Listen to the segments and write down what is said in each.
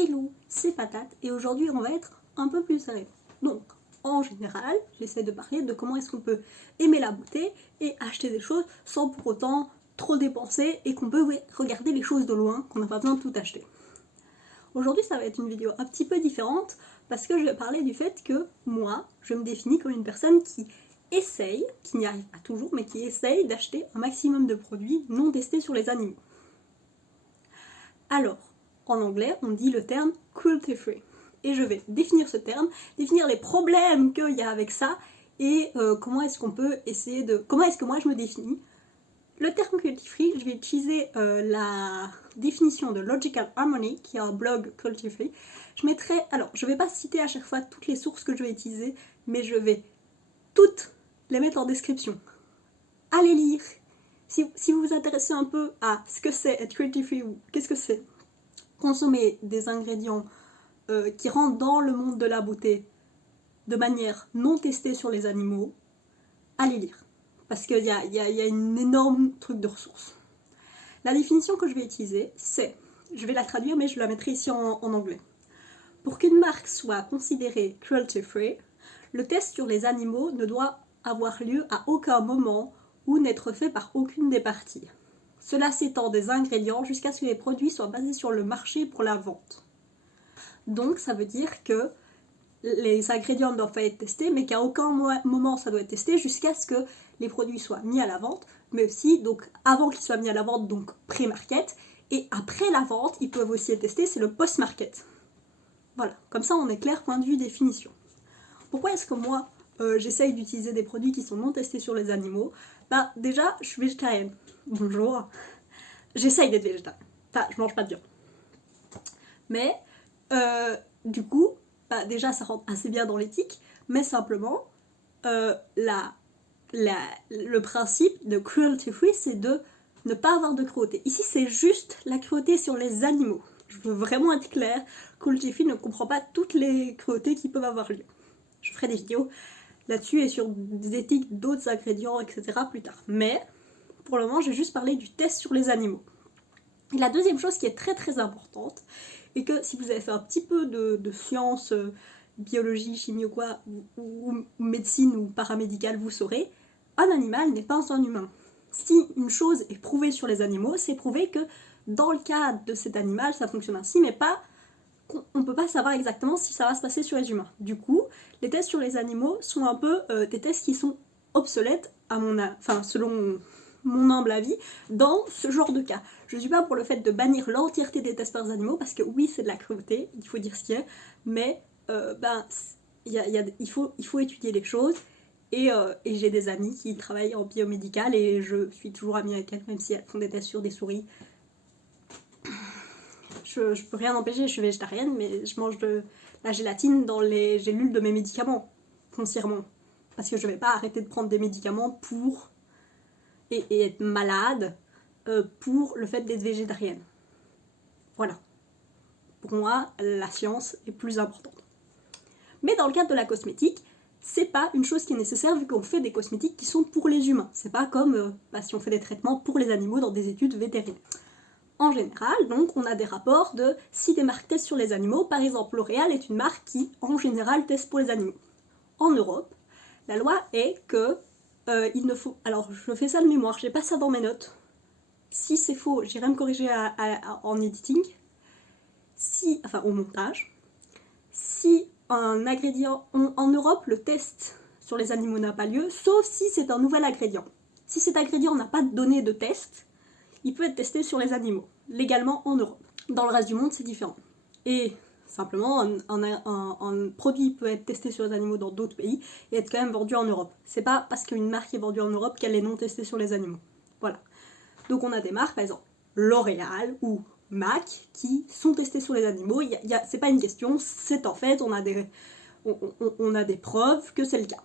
Hello, c'est Patate et aujourd'hui on va être un peu plus sérieux. Donc, en général, j'essaie de parler de comment est-ce qu'on peut aimer la beauté et acheter des choses sans pour autant trop dépenser et qu'on peut regarder les choses de loin, qu'on n'a pas besoin de tout acheter. Aujourd'hui, ça va être une vidéo un petit peu différente parce que je vais parler du fait que moi, je me définis comme une personne qui essaye, qui n'y arrive pas toujours, mais qui essaye d'acheter un maximum de produits non testés sur les animaux. Alors, en anglais, on dit le terme cruelty free. Et je vais définir ce terme, définir les problèmes qu'il y a avec ça et comment est-ce qu'on peut essayer de... Comment est-ce que moi je me définis. Le terme cruelty free, je vais utiliser la définition de Logical Harmony, qui est un blog cruelty free. Je mettrai... Alors, je ne vais pas citer à chaque fois toutes les sources que je vais utiliser, mais je vais toutes les mettre en description. Allez lire. Si vous vous intéressez un peu à ce que c'est être cruelty free ou qu'est-ce que c'est consommer des ingrédients qui rentrent dans le monde de la beauté de manière non testée sur les animaux, allez lire. Parce qu'il y a une énorme truc de ressources. La définition que je vais utiliser, c'est, je vais la traduire mais je la mettrai ici en anglais. Pour qu'une marque soit considérée cruelty free, le test sur les animaux ne doit avoir lieu à aucun moment ou n'être fait par aucune des parties. Cela s'étend des ingrédients jusqu'à ce que les produits soient basés sur le marché pour la vente. Donc ça veut dire que les ingrédients ne doivent pas être testés, mais qu'à aucun moment ça doit être testé jusqu'à ce que les produits soient mis à la vente, mais aussi donc avant qu'ils soient mis à la vente, donc pré-market, et après la vente, ils peuvent aussi être testés, c'est le post-market. Voilà, comme ça on est clair, point de vue définition. Pourquoi est-ce que moi j'essaye d'utiliser des produits qui sont non testés sur les animaux? Bah déjà, je suis végétarienne. Bonjour. J'essaye d'être végétarienne. Enfin, je mange pas de viande. Mais, du coup, bah, déjà ça rentre assez bien dans l'éthique, mais simplement, le principe de cruelty free, c'est de ne pas avoir de cruauté. Ici, c'est juste la cruauté sur les animaux. Je veux vraiment être claire, cruelty free ne comprend pas toutes les cruautés qui peuvent avoir lieu. Je ferai des vidéos là-dessus et sur des éthiques d'autres ingrédients, etc. plus tard. Mais, pour le moment, je vais juste parler du test sur les animaux. Et la deuxième chose qui est très très importante, et que si vous avez fait un petit peu de sciences, biologie, chimie ou quoi, ou médecine ou paramédicale, vous saurez, un animal n'est pas un humain. Si une chose est prouvée sur les animaux, c'est prouvé que dans le cas de cet animal, ça fonctionne ainsi, mais pas... On ne peut pas savoir exactement si ça va se passer sur les humains. Du coup, les tests sur les animaux sont un peu des tests qui sont obsolètes, selon mon humble avis, dans ce genre de cas. Je ne suis pas pour le fait de bannir l'entièreté des tests par les animaux, parce que oui, c'est de la cruauté, il faut dire ce qu'il y a, mais il faut étudier les choses, et j'ai des amis qui travaillent en biomédical, et je suis toujours amie avec elles, même si elles font des tests sur des souris. Je peux rien empêcher, je suis végétarienne, mais je mange de la gélatine dans les gélules de mes médicaments, foncièrement. Parce que je vais pas arrêter de prendre des médicaments pour... et être malade pour le fait d'être végétarienne. Voilà. Pour moi, la science est plus importante. Mais dans le cadre de la cosmétique, c'est pas une chose qui est nécessaire vu qu'on fait des cosmétiques qui sont pour les humains. C'est pas comme si on fait des traitements pour les animaux dans des études vétérinaires. En général, donc, on a des rapports de si des marques testent sur les animaux. Par exemple, L'Oréal est une marque qui, en général, teste pour les animaux. En Europe, la loi est que il ne faut... Alors, je fais ça de mémoire, j'ai pas ça dans mes notes. Si c'est faux, j'irai me corriger en editing. Au montage. Si un ingrédient... En Europe, le test sur les animaux n'a pas lieu, sauf si c'est un nouvel ingrédient. Si cet ingrédient n'a pas de données de test, il peut être testé sur les animaux, légalement en Europe. Dans le reste du monde, c'est différent. Et simplement, un produit peut être testé sur les animaux dans d'autres pays et être quand même vendu en Europe. C'est pas parce qu'une marque est vendue en Europe qu'elle est non testée sur les animaux. Voilà. Donc on a des marques, par exemple L'Oréal ou MAC, qui sont testées sur les animaux. C'est pas une question, c'est en fait, on a des preuves que c'est le cas.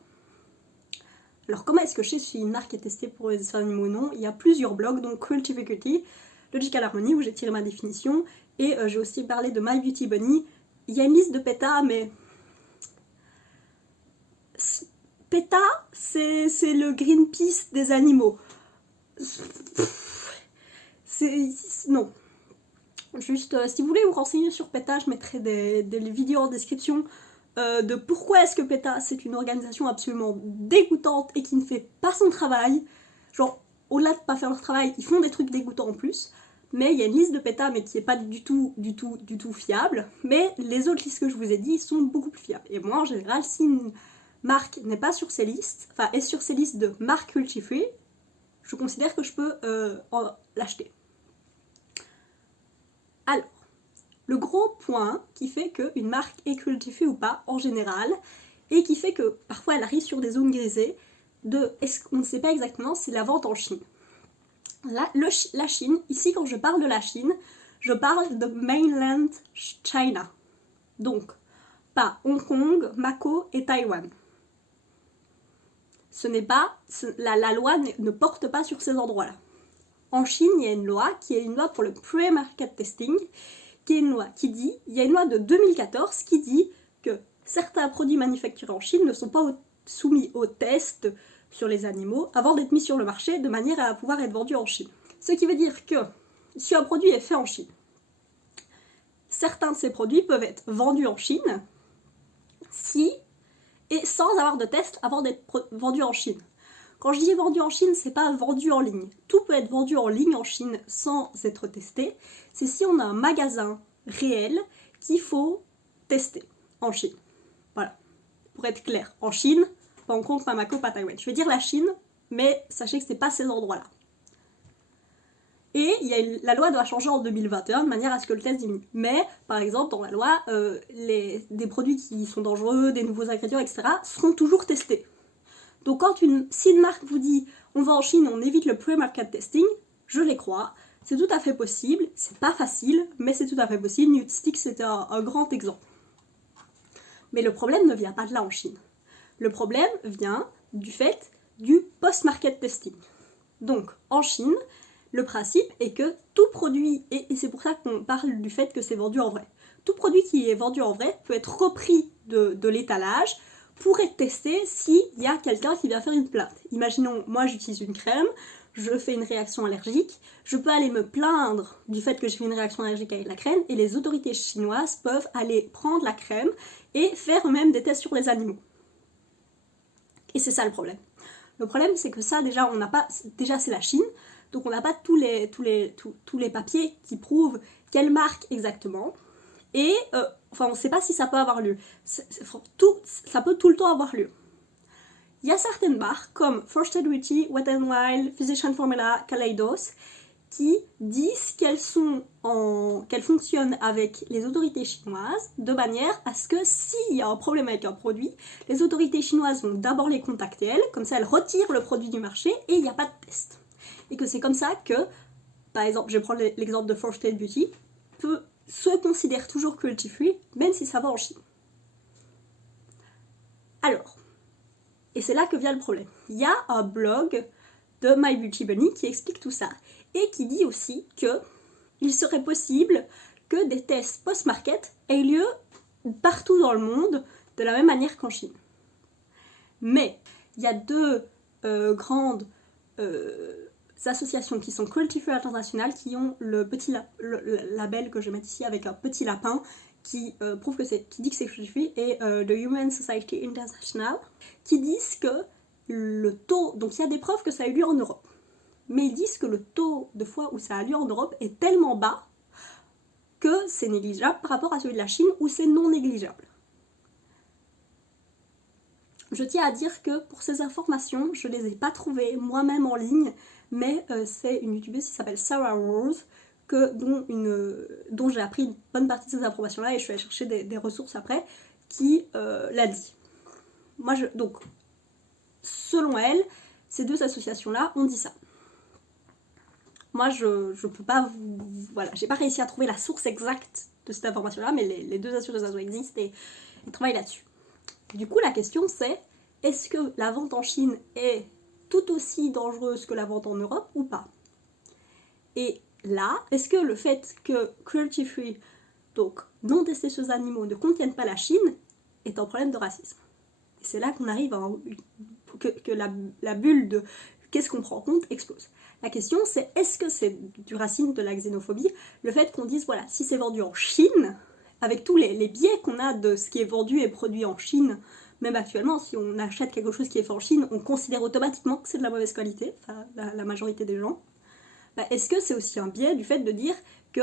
Alors comment est-ce que je sais si une marque est testée pour les animaux ou non? Il y a plusieurs blogs, donc Cruelty Free, Logical Harmony, où j'ai tiré ma définition, et j'ai aussi parlé de My Beauty Bunny. Il y a une liste de PETA, mais... PETA, c'est le Greenpeace des animaux. Non. Juste, si vous voulez vous renseigner sur PETA, je mettrai des vidéos en description de pourquoi est-ce que PETA c'est une organisation absolument dégoûtante et qui ne fait pas son travail. Genre, au-delà de pas faire leur travail, ils font des trucs dégoûtants en plus. Mais il y a une liste de PETA, mais qui n'est pas du tout fiable. Mais les autres listes que je vous ai dit sont beaucoup plus fiables. Et moi, en général, si une marque n'est pas sur ces listes, enfin est sur ces listes de marques cruelty-free, je considère que je peux l'acheter. Alors, le gros point qui fait qu'une marque est cruelty-free ou pas, en général, et qui fait que parfois elle arrive sur des zones grisées, on ne sait pas exactement, c'est la vente en Chine. La Chine, ici quand je parle de la Chine, je parle de mainland China. Donc, pas Hong Kong, Macao et Taïwan. Ce n'est pas, la loi ne porte pas sur ces endroits-là. En Chine, il y a une loi qui est une loi pour le pre-market testing, qui est une loi qui dit, il y a une loi de 2014 qui dit que certains produits manufacturés en Chine ne sont pas soumis aux tests sur les animaux avant d'être mis sur le marché de manière à pouvoir être vendus en Chine. Ce qui veut dire que si un produit est fait en Chine, certains de ces produits peuvent être vendus en Chine et sans avoir de test avant d'être vendus en Chine. Quand je dis vendu en Chine, c'est pas vendu en ligne. Tout peut être vendu en ligne en Chine sans être testé. C'est si on a un magasin réel qu'il faut tester en Chine. Voilà. Pour être clair, en Chine, pas Hong Kong, pas Macao, pas Taïwan. Je vais dire la Chine, mais sachez que c'est pas ces endroits-là. Et la loi doit changer en 2021 de manière à ce que le test diminue. Mais, par exemple, dans la loi, des produits qui sont dangereux, des nouveaux ingrédients, etc., seront toujours testés. Donc si une marque vous dit on va en Chine, on évite le pre-market testing, je les crois, c'est tout à fait possible, c'est pas facile, mais c'est tout à fait possible. Nutstick c'était un grand exemple. Mais le problème ne vient pas de là en Chine. Le problème vient du fait du post-market testing. Donc en Chine, le principe est que tout produit, et c'est pour ça qu'on parle du fait que c'est vendu en vrai, tout produit qui est vendu en vrai peut être repris de l'étalage, pour être testé s'il y a quelqu'un qui vient faire une plainte. Imaginons, moi j'utilise une crème, je fais une réaction allergique, je peux aller me plaindre du fait que j'ai fait une réaction allergique avec la crème et les autorités chinoises peuvent aller prendre la crème et faire eux-mêmes des tests sur les animaux. Et c'est ça le problème. Le problème c'est que ça déjà on n'a pas, déjà c'est la Chine, donc on n'a pas tous les papiers qui prouvent quelle marque exactement. Et on ne sait pas si ça peut avoir lieu. Ça peut tout le temps avoir lieu. Il y a certaines marques comme First Aid Witty, Wet n Wild, Physician Formula, Kaleidos qui disent qu'elles fonctionnent avec les autorités chinoises de manière à ce que s'il y a un problème avec un produit, les autorités chinoises vont d'abord les contacter elles, comme ça elles retirent le produit du marché et il n'y a pas de test. Et que c'est comme ça que, par exemple, je vais prendre l'exemple de First Aid Beauty, se considère toujours cruelty-free, même si ça va en Chine. Alors, et c'est là que vient le problème. Il y a un blog de My Beauty Bunny qui explique tout ça, et qui dit aussi qu'il serait possible que des tests post-market aient lieu partout dans le monde, de la même manière qu'en Chine. Mais, il y a deux grandes associations qui sont cruelty-free internationales qui ont le label que je vais mettre ici avec un petit lapin qui prouve qui dit que c'est cruelty-free et the Human Society International qui disent que le taux, donc il y a des preuves que ça a eu lieu en Europe, mais ils disent que le taux de fois où ça a lieu en Europe est tellement bas que c'est négligeable par rapport à celui de la Chine où c'est non négligeable. Je tiens à dire que pour ces informations, je ne les ai pas trouvées moi-même en ligne, mais c'est une youtubeuse qui s'appelle Sarah Rose, dont j'ai appris une bonne partie de ces informations-là et je suis allée chercher des ressources après, qui l'a dit. Donc, selon elle, ces deux associations-là ont dit ça. Moi, je peux pas voilà, j'ai pas réussi à trouver la source exacte de cette information-là, mais les deux associations existent et ils travaillent là-dessus. Du coup, la question c'est, est-ce que la vente en Chine est tout aussi dangereuse que la vente en Europe ou pas? Et là, est-ce que le fait que cruelty-free, donc non testés sur animaux, ne contiennent pas la Chine, est un problème de racisme? Et c'est là qu'on arrive à que la bulle de qu'est-ce qu'on prend en compte explose. La question c'est, est-ce que c'est du racine de la xénophobie, le fait qu'on dise, voilà, si c'est vendu en Chine, avec tous les biais qu'on a de ce qui est vendu et produit en Chine, même actuellement, si on achète quelque chose qui est fait en Chine, on considère automatiquement que c'est de la mauvaise qualité, enfin la majorité des gens. Bah, est-ce que c'est aussi un biais du fait de dire que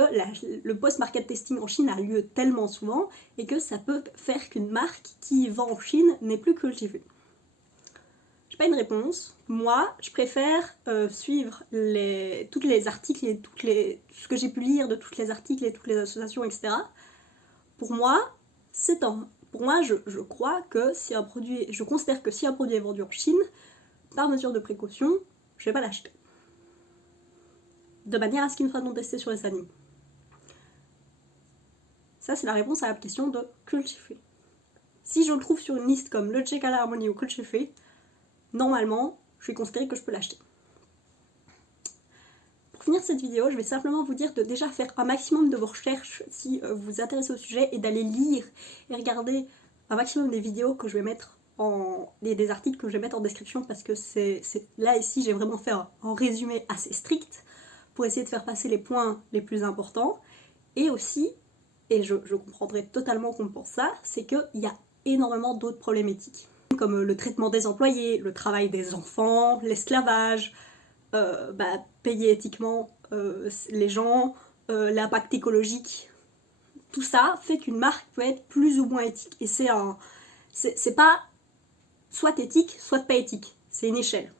le post-market testing en Chine a lieu tellement souvent et que ça peut faire qu'une marque qui vend en Chine n'est plus cultivée? J'ai pas une réponse. Moi, je préfère suivre tous les articles et ce que j'ai pu lire de tous les articles et toutes les associations, etc. Pour moi, pour moi, je crois que si un produit, je considère que si un produit est vendu en Chine, par mesure de précaution, je vais pas l'acheter. De manière à ce qu'il ne soit non testé sur les animaux. Ça, c'est la réponse à la question de cruelty free. Si je le trouve sur une liste comme le Check à l'harmonie ou cruelty free, normalement, je vais considérer que je peux l'acheter. Pour finir cette vidéo, je vais simplement vous dire de déjà faire un maximum de vos recherches si vous vous intéressez au sujet et d'aller lire et regarder un maximum des vidéos que je vais mettre des articles que je vais mettre en description parce que là ici j'ai vraiment fait un résumé assez strict pour essayer de faire passer les points les plus importants. Et aussi, et je comprendrais totalement qu'on pense ça, c'est qu'il y a énormément d'autres problématiques comme le traitement des employés, le travail des enfants, l'esclavage, payer éthiquement les gens, l'impact écologique. Tout ça fait qu'une marque peut être plus ou moins éthique. Et c'est pas soit éthique, soit pas éthique. C'est une échelle.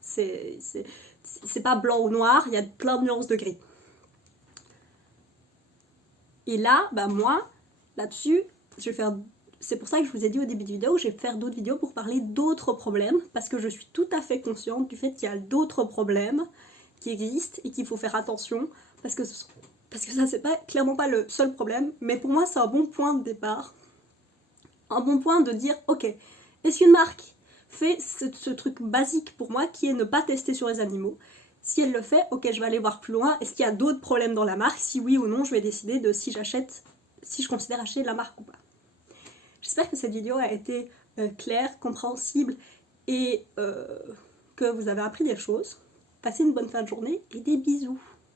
C'est pas blanc ou noir, il y a plein de nuances de gris. Et là, moi, là-dessus, je vais faire... C'est pour ça que je vous ai dit au début de vidéo, je vais faire d'autres vidéos pour parler d'autres problèmes, parce que je suis tout à fait consciente du fait qu'il y a d'autres problèmes qui existent et qu'il faut faire attention, parce que ça, c'est clairement pas le seul problème, mais pour moi, c'est un bon point de départ. Un bon point de dire, ok, est-ce qu'une marque fait ce truc basique pour moi, qui est ne pas tester sur les animaux? Si elle le fait, ok, je vais aller voir plus loin. Est-ce qu'il y a d'autres problèmes dans la marque? Si oui ou non, je vais décider de si je considère acheter la marque ou pas. J'espère que cette vidéo a été claire, compréhensible et que vous avez appris des choses. Passez une bonne fin de journée et des bisous.